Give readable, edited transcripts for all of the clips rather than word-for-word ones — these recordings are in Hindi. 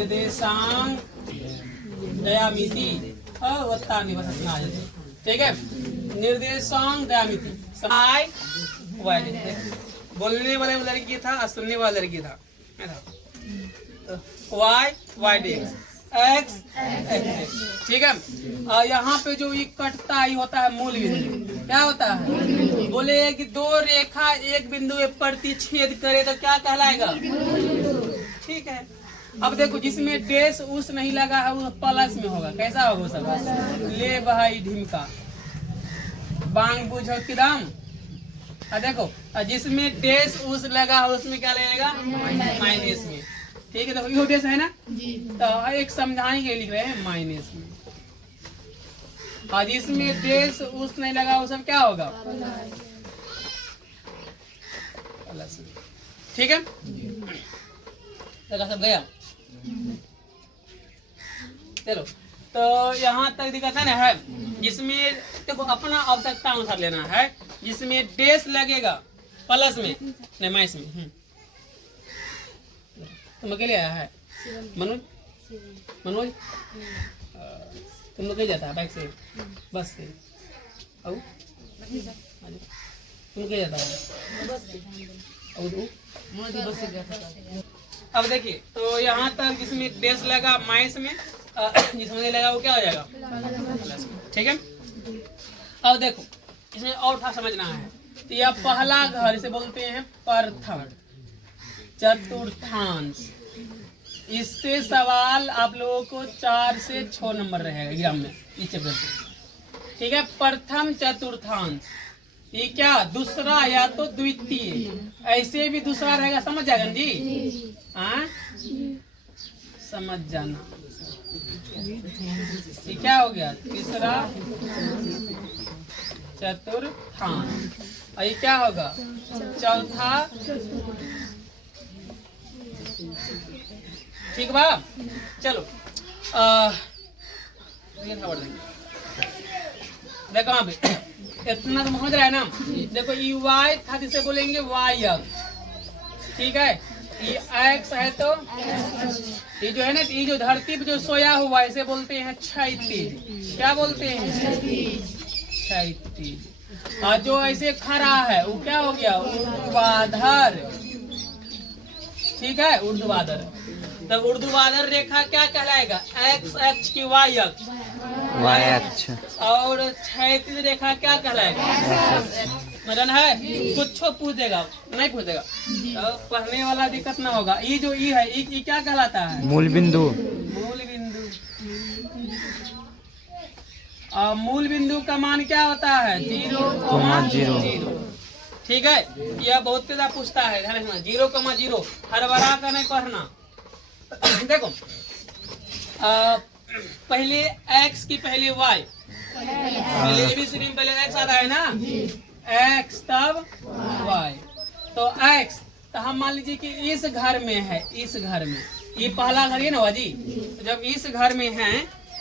निर्देशांक ज्यामिति वत्ता निवसत ना जाते। ठीक है, निर्देशांक ज्यामिति समाय वाय। बोलने वाले लड़की था और सुनने वाला लड़की था। Y Y D X X. ठीक है, और यहाँ पे जो ये कटता है होता है मूल बिंदु। क्या होता है? बोले कि दो रेखा एक बिंदु पे प्रतिच्छेद करे तो क्या कहलाएगा? ठीक है, अब देखो जिसमें डैश उस नहीं लगा है वो प्लस में होगा। कैसा होगा सब? ले भाई ढिमका बांग बुझो किराम। देखो जिसमें डैश उस लगा है उसमें क्या लगेगा? माइनस में। ठीक है, देखो यो डैश है ना, तो एक समझाने के लिए लिख रहे हैं माइनस में। और जिसमें डैश उस नहीं लगा वो सब क्या होगा? प्लस में। ठीक है, लगा सब गया। चलो, तो यहाँ तक दिक्कत है ना, है जिसमें देखो अपना आवश्यकता अनुसार लेना है। जिसमें डैश लगेगा प्लस में नहीं माइनस में। तुम अकेले आया है? मनोज मनोज तुम लोग कहीं जाता है? बाइक से, बस से? अब तुम कहीं जाता है? अब देखिए, तो यहाँ तक जिसमें डैश लगा माइनस में, जिसमें नहीं लगा वो क्या हो जाएगा? प्लस में। ठीक है, अब देखो इसमें और था समझना है। तो यह पहला घर इसे बोलते हैं प्रथम चतुर्थांश। इससे सवाल आप लोगों को 4 से 6 नंबर रहेगा एग्जाम में इस चैप्टर से। ठीक है, प्रथम चतुर्थांश ये क्या? दूसरा या तो द्वितीय, ऐसे भी दूसरा रहेगा। समझ जाएगा जी? हाँ, समझ जाना। ये क्या हो गया? तीसरा चतुर्थांश। और ये क्या होगा? चौथा। ठीक बा, चलो देखो वहां पे इतना तो समझ रहा है ना। देखो ये वाई था जिसे बोलेंगे वाई अक्ष। ठीक है, ये एक्स है तो ये जो है ना, ये जो धरती पे जो सोया हुआ है इसे बोलते हैं क्षैतिज। क्या बोलते हैं? क्षैतिज। और जो ऐसे खड़ा है वो क्या हो गया? ऊर्ध्वाधर। ठीक है, ऊर्ध्वाधर। तब ऊर्ध्वाधर रेखा क्या कहलाएगा? एक्स अक्ष की वाई अक्ष। वाई अक्ष। और क्षैतिज रेखा क्या कहलाएगा? मदन है कुछ पूछ देगा? नहीं पूछ देगा तो पढ़ने वाला दिक्कत ना होगा। ये जो ई है ये क्या कहलाता है? मूल बिंदु। मूल बिंदु। और मूल बिंदु का मान क्या होता है? 0,0। ठीक है, यह बहुत ज्यादा पूछता है, ध्यान रखना। 0,0 हरबरा का नहीं पढ़ना। देखो पहले x की पहले y, पहले एबीसीडी में पहले x आता है ना, x तब y। तो x तो हम मान लीजिए कि इस घर में है, इस घर में ये पहला घर है ना बाजी। तो जब इस घर में है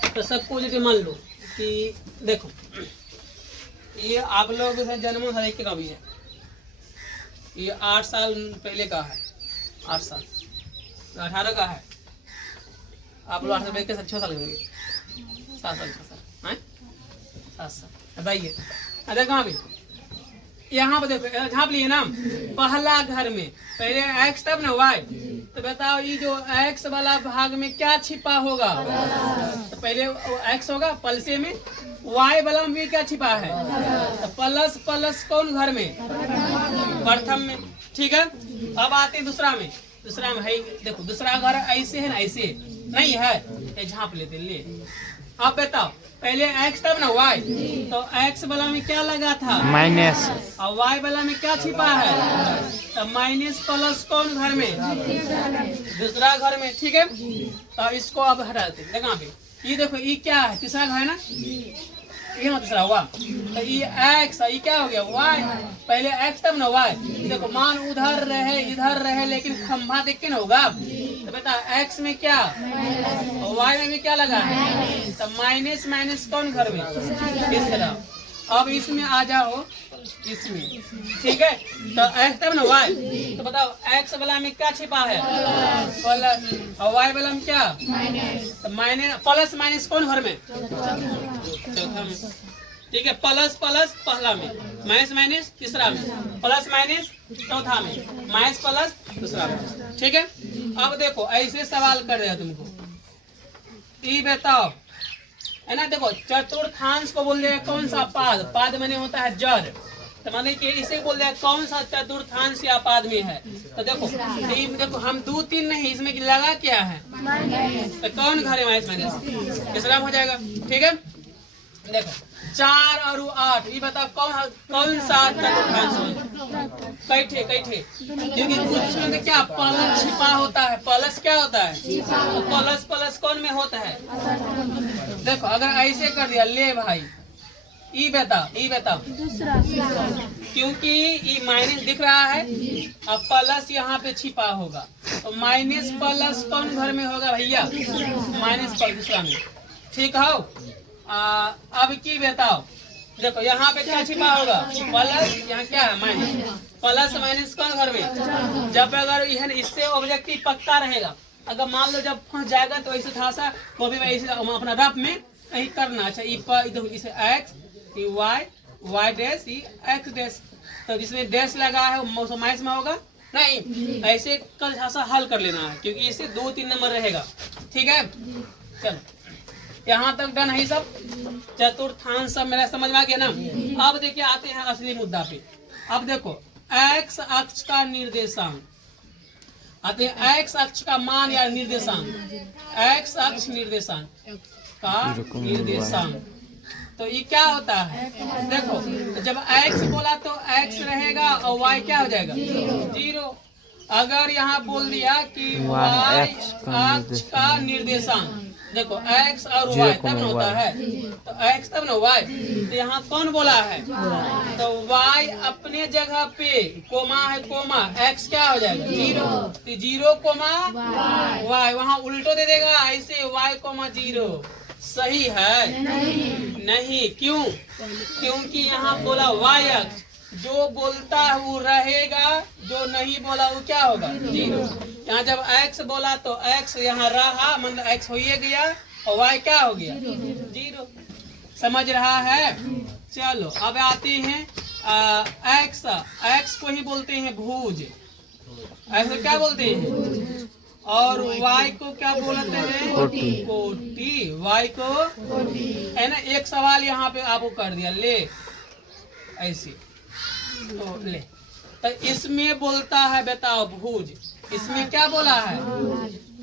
तो सबको जैसे मान लो कि देखो ये आप लोग जन्म हर का भी है। ये 8 साल पहले का है, 8 साल 18 का है। आप लोग 8 साल के 6 साल होंगे, 7 साल 6 साल 7 साल। बताइए अरे कहाँ भी यहाँ पे देखो झाँप लिए ना। पहला घर में पहले एक्स तब ना वाई। तो बताओ ये जो एक्स वाला भाग में क्या छिपा होगा? तो पहले एक्स होगा पलसे में, वाई वाला में भी क्या छिपा है? तो प्लस प्लस कौन घर में? प्रथम में। ठीक है, अब आते हैं दूसरा में। दूसरा में है देखो दूसरा घर ऐसे है ना, ऐसे नहीं है, ये झाँप लेते ले। अब बताओ पहले x तब ना y। तो x वाला में क्या लगा था? माइनस। और y वाला में क्या छिपा है? तो माइनस प्लस कौन घर में? दूसरा घर में। ठीक है, तो इसको अब हटा देते। देखो ये देखो ये क्या है? तीसरा घर है ना, ये दूसरा हुआ। तो ये x ये क्या हो गया? y। पहले x तब ना y। देखो मान उधर रहे इधर रहे लेकिन खंभा देख के ना होगा। तो बेटा x में क्या और y में भी क्या लगा है? तो माइनस माइनस कौन घर में? इस तरह। अब इसमें आ जाओ इसमें, ठीक है। तो एक्स तब ना वाई, तो बताओ एक्स वाला में क्या छिपा है? प्लस, और वाई वाला में क्या? तो माइनस, प्लस माइनस कौन घर में? चौथा में, ठीक है। प्लस प्लस पहला में, माइनस माइनस तीसरा में, प्लस माइनस चौथा में, माइनस प्लस दूसरा में, ठीक है। अब देखो ऐसे सवाल कर रहे हो तुमको, ये बताओ है ना। देखो चतुर्थांश को बोल दिया कौन सा पाद, पाद माने होता है जड़, तो माने कि इसे बोल दिया कौन सा चतुर्थांश या पाद में है। तो देखो हम 2 3 नहीं, इसमें लगा क्या है? तो कौन घर है? माइनस माइनस तीसरा हो जाएगा, ठीक है। देखो 4 और 8, ये बताओ कौन सा चतुर्थांश है? कैठे कैठे, क्योंकि कुछ में क्या प्लस छिपा होता है। प्लस क्या होता है? तो प्लस प्लस कौन में होता है? देखो अगर ऐसे कर दिया, ले भाई ई बताओ क्योंकि ये माइनस दिख रहा है, अब प्लस यहाँ पे छिपा होगा, तो माइनस प्लस कौन घर में होगा भैया? माइनस प्लस दूसरा में, ठीक है। अब की बताओ, देखो यहाँ पे क्या छिपा होगा? प्लस, यहाँ क्या है? माइनस, प्लस माइनस कौन घर में? जब अगर यह इससे ऑब्जेक्टिव पक्का रहेगा, अगर मान लो जब फंस जाएगा तो ऐसे था सा को भी ऐसे अपना रफ में कहीं करना। अच्छा इसे X, Y, Y dash, X dash, तो जिसमें डैश लगा है वो माइनस में होगा नहीं, ऐसे कल ऐसा हल कर लेना है, क्योंकि इससे 2 3 नंबर रहेगा, ठीक है। चलो यहाँ तक डन है सब, चतुर्थांश सब मेरा समझ में आ गया ना। अब देखिए आते हैं असली मुद्दा पे। अब देखो एक्स अक्ष का निर्देशांक, आते हैं एक्स अक्ष का मान या निर्देशांक, एक्स अक्ष निर्देशांक का निर्देशांक, तो ये क्या होता है? देखो जब एक्स बोला तो एक्स रहेगा और वाई क्या हो जाएगा? 0। अगर यहाँ बोल दिया कि वाई अक्ष का निर्देशांक, देखो x और y तब न होता है, तो x तब न y, तो यहाँ कौन बोला है? तो y अपने जगह पे कोमा है, कोमा x क्या हो जाएगा? 0, तो 0 कोमा y, वहाँ उल्टो दे देगा ऐसे, y कोमा 0 सही है? नहीं, क्यों? क्योंकि यहाँ बोला y अक्ष, जो बोलता है वो रहेगा, जो नहीं बोला वो क्या होगा? 0। यहाँ जब x बोला तो x यहाँ रहा, मतलब x हो ही गया, और y क्या हो गया? 0। समझ रहा है? चलो अब आते हैं x को ही बोलते हैं भुज, ऐसे क्या बोलते हैं, और y को क्या बोलते हैं? कोटि। y को है ना। एक सवाल यहाँ पे आपको कर दिया, ले ऐसे, तो ले, तो इसमें बोलता है बताओ भुज, इसमें क्या बोला है?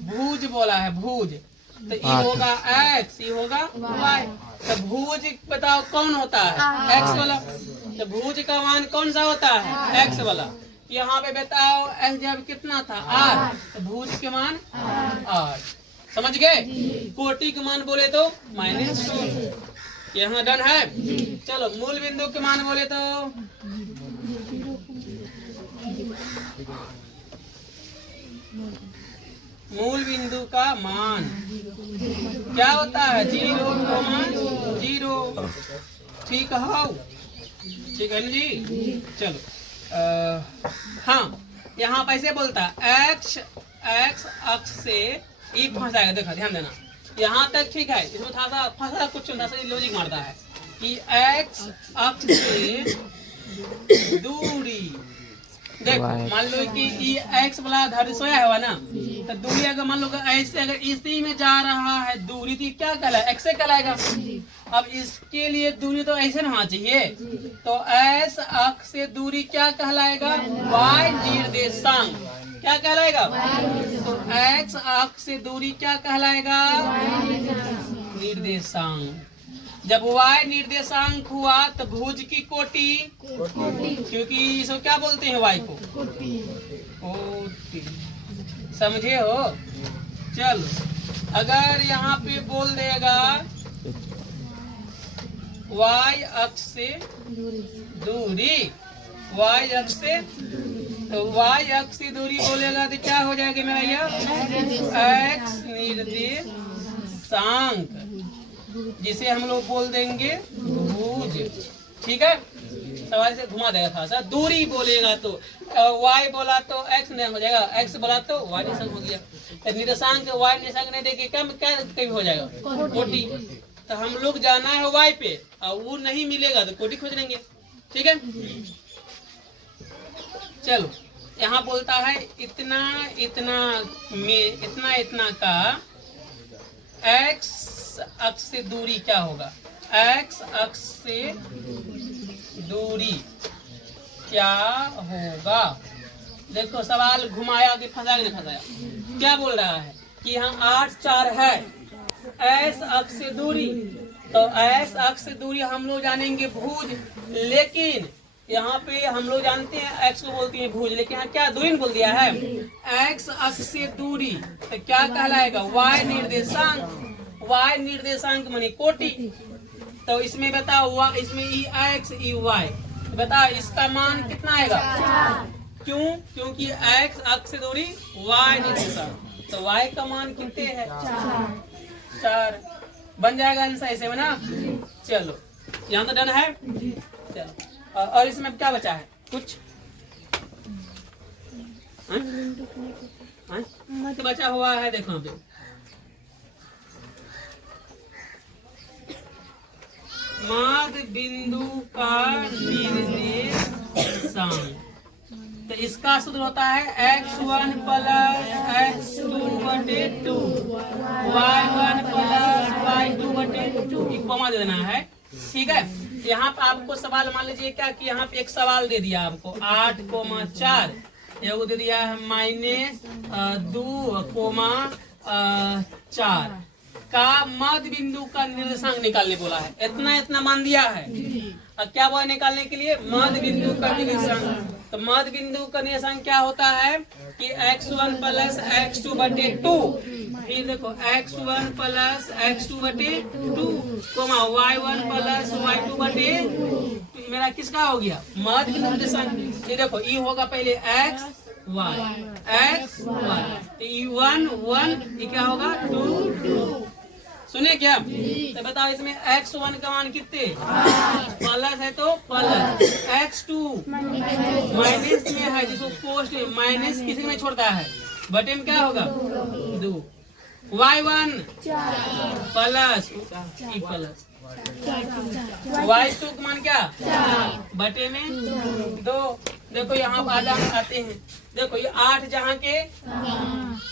भुज बोला है, भुज, तो ये होगा x, ये होगा y, तो भुज बताओ कौन होता है? x वाला, तो भुज का मान कौन सा होता है? x वाला। यहाँ पे बताओ x जब कितना था? r, तो भुज के मान r, समझ गए? कोटि के मान बोले तो -2, यहाँ डन है। चलो मूल बिंदु के मान बोले तो मूल बिंदु का मान क्या होता है? 0, ठीक है, ठीक है जी। चलो हाँ, यहाँ पैसे बोलता है एक्स अक्ष से ई फंस जाएगा, देखा ध्यान देना, यहाँ तक ठीक है। इसमें था कुछ लॉजिक मारता है कि एक्स अक्ष से दूरी, देखो मान लो कि ये एक्स वाला धर सोया हुआ ना, तो दूरी अगर मान लो ऐसे अगर इसी में जा रहा है दूरी, तो क्या कहलाएगा? एक्स कहलाएगा। अब इसके लिए दूरी तो ऐसे ना होना चाहिए, तो एस अक्ष से दूरी क्या कहलाएगा? वाई निर्देशांक। क्या कहलाएगा? तो एक्स अक्ष से दूरी क्या कहलाएगा? निर्देशांक। जब y निर्देशांक हुआ तो भुज की कोटि, क्योंकि इसको क्या बोलते हैं? y को कोटि, समझे हो? चलो अगर यहाँ पे बोल देगा y अक्ष से दूरी, y अक्ष से, तो y अक्ष से दूरी बोलेगा तो क्या हो जाएगा मेरा? यह x निर्देशांक, जिसे हम लोग बोल देंगे भुज, ठीक है। सवाल से घुमा देगा थोड़ा सा। दूरी बोलेगा तो y बोला तो x नहीं हो जाएगा, x बोला तो y निर्देशांक हो गया। तो निर्देशांक y निर्देशांक नहीं देके क्या कभी हो जाएगा, कोटि। तो हम लोग जाना है y पे और वो नहीं मिलेगा तो कोटि खोज लेंगे। ठीक है, चलो यहाँ बोलता है इतना इतना में इतना इतना का x अक्ष से दूरी क्या होगा, x अक्ष से दूरी क्या होगा। देखो सवाल घुमाया कि फंसाया नहीं फंसाया। क्या बोल रहा है कि यहाँ 8 4 है, एस अक्ष से दूरी, तो एस अक्ष से दूरी हम लोग जानेंगे भुज, लेकिन यहाँ पे हम लोग जानते हैं एक्स को बोलती है भुज, लेकिन यहाँ क्या दूरी बोल दिया है, एक्स अक्ष से दूरी, तो क्या कहलाएगा, वाई निर्देशांक। वाई निर्देशांक माने कोटि। तो इसमें बताओ इसमें ई एक्स ई वाई, बताओ इसका मान कितना आएगा, क्यों, क्योंकि एक्स अक्ष से दूरी वाई निर्देशांक, तो वाई का मान कितने है, 4। बन जाएगा आंसर ऐसे में ना। चलो यहाँ तो डन है। चलो और इसमें क्या बचा है कुछ, तो बचा हुआ है, देखो यहाँ पे मध्य बिंदु का निर्देशांक। तो इसका सूत्र होता है x1 plus x2/2 y1 plus y2/2, comma दे देना है। ठीक है, यहाँ पे आपको सवाल मान लीजिए क्या कि यहाँ पे एक सवाल दे दिया आपको 8,4, एगो दे दिया है -2,4 का मध्य बिंदु का निर्देशांक निकालने बोला है। इतना इतना मान दिया है, अब क्या बोला निकालने के लिए, मध्य बिंदु का निर्देशांक। तो मध्य बिंदु का निर्देशांक क्या होता है कि x1 प्लस x2/2, फिर देखो x1 plus x2/2 coma y1 plus y2/2, मेरा किसका हो गया, मध्य बिंदु निर्देशांक। ये देखो ये होगा पहले x y, तो ये 1 1, ये क्या होगा 2। सुनिए क्या, तो बताओ इसमें x1 का मान कितने, प्लस है तो प्लस, x2 माइनस में है, जिसको पोस्ट माइनस किसी में छोड़ता है, बटे में क्या होगा 2, y1 प्लस प्लस, y2 का मान क्या, बटे में 2। देखो यहाँ पर आते हैं, देखो ये 8 जहाँ के,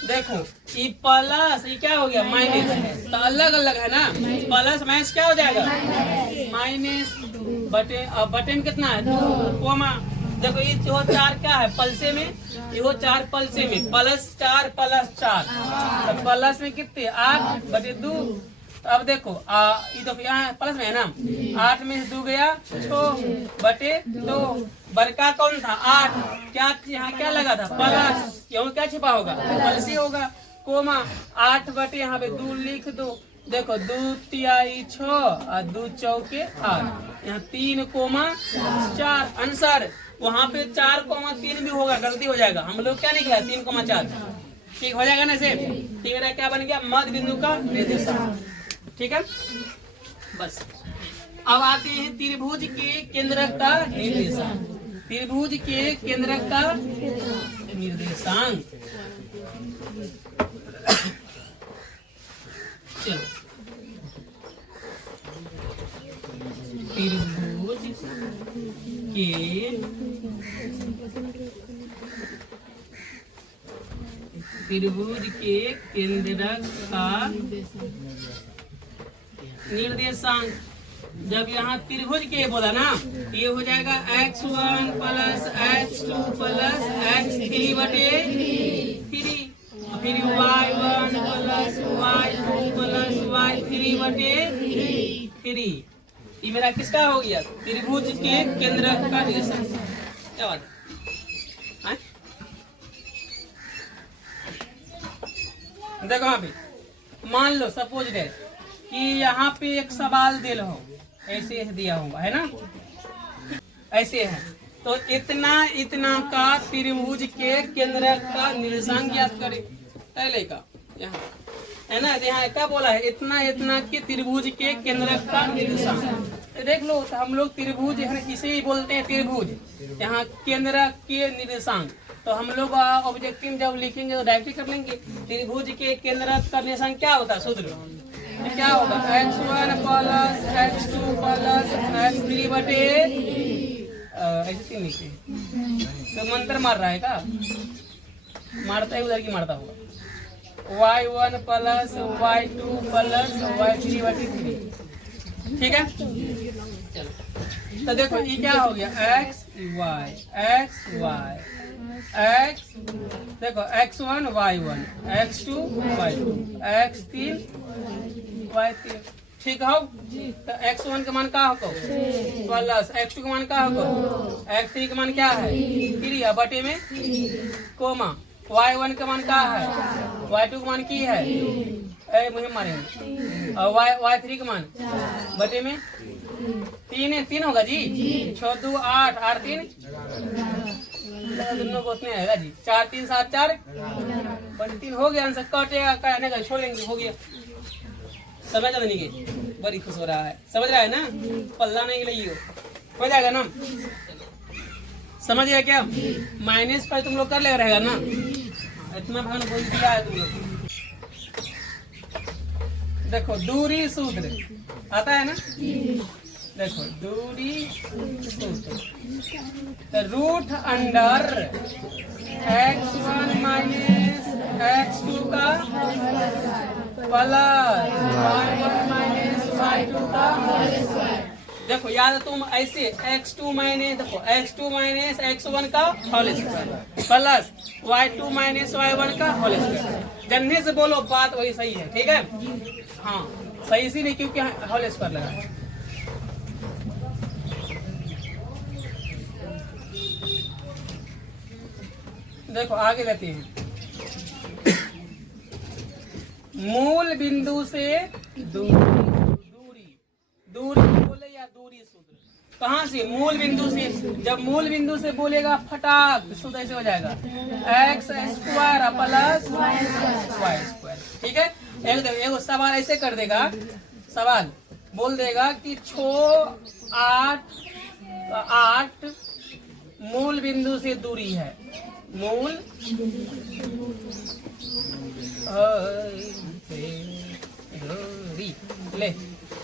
देखो ये प्लस, ये क्या हो गया माइनस, तो अलग अलग है ना, प्लस माइनस क्या हो जाएगा माइनस, बटे बटे में कितना है 2 कोमा। देखो ये जो 4 क्या है पलसे में, ये वो 4 पलसे में, +4 +4, तो प्लस में कितने 8/2। तो अब देखो ये देखो यहाँ प्लस में है ना, 8 में 2 गया 6/2, बड़का कौन था 8, क्या यहाँ क्या लगा था प्लस, क्यों क्या छिपा होगा प्लस ही होगा, कोमा 8 बटे यहाँ पे 2 लिख दो। देखो 2 तिहाई 6 और 2 चौके 8, यहाँ 3 कोमा 4 आंसर। वहाँ पे 4 कोमा 3 भी होगा, गलती हो जाएगा, हम लोग क्या निकला 3 कोमा 4, ठीक हो जाएगा ना से। मेरा क्या बन गया मध्य बिंदु का निर्देशांक। ठीक है, बस अब आते हैं त्रिभुज के केंद्र का निर्देशांक। त्रिभुज के केंद्र का निर्देशांक, चलो त्रिभुज के केंद्र का निर्देशांक। जब यहाँ त्रिभुज के बोला ना, ये हो जाएगा x1 plus x2 plus x3/3, फिर y1 plus y2 plus y3/3। ये मेरा किसका हो गया, त्रिभुज के केंद्र का निर्देशांक। क्या बात है, देखो यहाँ पे मान लो सपोज दैट कि यहाँ पे एक सवाल दिल हो, ऐसे दिया होगा है ना, ऐसे है, तो इतना इतना का त्रिभुज के केंद्र का निर्देशांक ज्ञात करें। पहले का यहाँ है ना। तो यहाँ क्या बोला है, इतना इतना के त्रिभुज के केंद्र का निर्देशांक। तो देख लो, तो हम लोग त्रिभुज है ना इसे ही बोलते हैं त्रिभुज, यहाँ केंद्र के निर्देशांक। तो हम लोग ऑब्जेक्टिव जब लिखेंगे तो डायरेक्ट कर लेंगे। त्रिभुज के केंद्र का निर्देशांक क्या होता है सूत्र, क्या होगा, x1 plus x2 plus x3 बटे ऐसे तीन लिखते हैं। तो मंत्र मार रहा है क्या, मारता है उधर की मारता होगा। y1 plus y2 plus y3 बटे 3, ठीक है। तो देखो ये क्या हो गया, x y x देखो x1 y1 x2 y2 x3 y3, ठीक हो। तो x1 का मान क्या होगा प्लस x2 का मान क्या होगा, x3 का मान क्या है 3 बटे में कोमा, y1 का मान क्या है, y2 का मान की है मुझे मारेंगे, और y3 का मान बटे में 3 होगा जी। 6 2 8 8 3 दोनों को उतने आएगा जी। 4 3 7 4 3 हो गया आंसर, कटेगा कहने का छोड़ लेंगे, हो गया। समझ नहीं के बड़ी खुश हो रहा है, समझ रहा है ना, पल्ला नहीं लियो हो जाएगा ना, समझ गया क्या। माइनस पर तुम लोग कर ले रहेगा ना, इतना भाग बोल दिया है तुम लोग। देखो दूरी सूत्र आता है ना, देखो दूरी सूत्र, तो root under x1 minus x2 का प्लस y1 माइनस y2 का। देखो याद तुम ऐसे x2 माइनस, देखो x2 माइनस x1 का whole square plus y2 minus y1 का होल स्क्वायर। जन्ने से बोलो बात वही सही है, ठीक है। हाँ सही सी नहीं, क्योंकि होल स्क्वायर लगा है। देखो आगे जाते हैं, मूल बिंदु से दूरी बोले या दूरी सूत्र कहाँ से, मूल बिंदु से। जब मूल बिंदु से बोलेगा फटाक सूत्र ऐसे हो जाएगा x square plus y square, ठीक है। एक सवाल ऐसे कर देगा, सवाल बोल देगा कि 6 8 मूल बिंदु से दूरी है, मूल दूरी। ले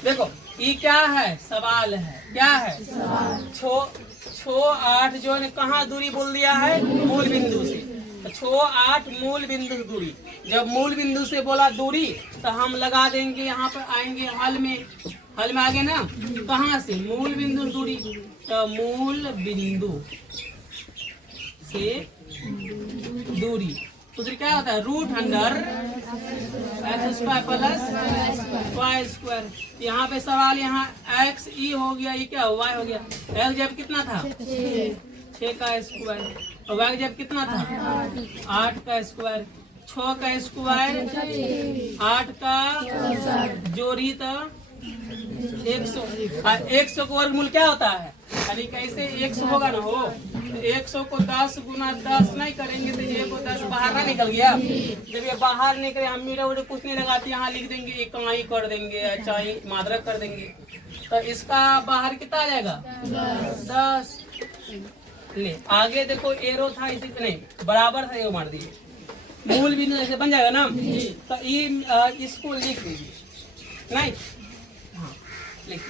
देखो ये क्या है, सवाल है, क्या है 6 8 जो है कहाँ दूरी बोल दिया है, मूल बिंदु से। 6 8 मूल बिंदु दूरी, जब मूल बिंदु से बोला दूरी तो हम लगा देंगे, यहाँ पर आएंगे हल में आगे ना, कहाँ से मूल बिंदु दूरी, तो मूल बिंदु से दूरी सूत्र क्या होता है, root under X square plus Y square. यहाँ पे सवाल यहाँ एक्स ई हो गया, ये क्या वाई हो गया। एक्स जब कितना था 6 का स्क्वायर, और वाई जब कितना था 8 का स्क्वायर। 6 का स्क्वायर 8 का जोड़ी तो 100, 100 का वर्गमूल क्या होता है, यानी कैसे 100 होगा ना हो, तो 100 को 10 गुना 10 नहीं करेंगे तो ये को 10 बाहर ना निकल गया। जब ये बाहर निकले हम मीटर वीटर कुछ नहीं लगाते, यहाँ लिख देंगे इकाई कर देंगे, चाहे मात्रक कर देंगे, तो इसका बाहर कितना आ जाएगा 10। ले आगे देखो एरो था इसी नहीं बराबर था, ये मार दिए मूल बिंदु ऐसे बन जाएगा ना, तो ये इसको लिख दीजिए नहीं, हाँ लिख